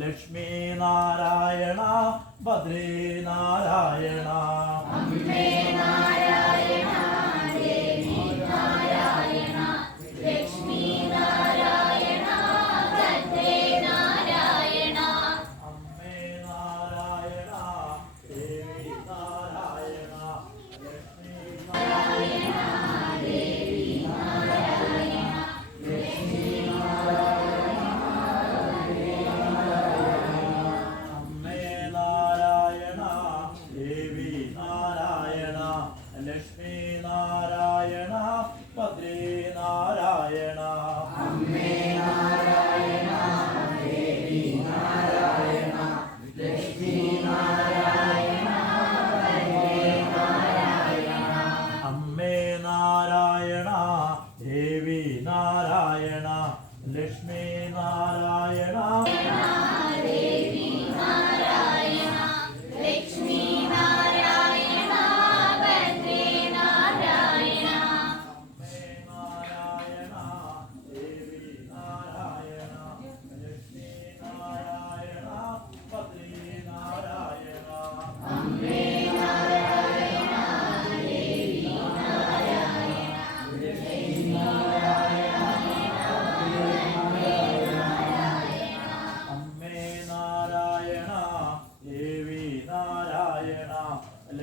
Lakshmi Narayana ബദ്രീനാരായണ Lakshmi Narayana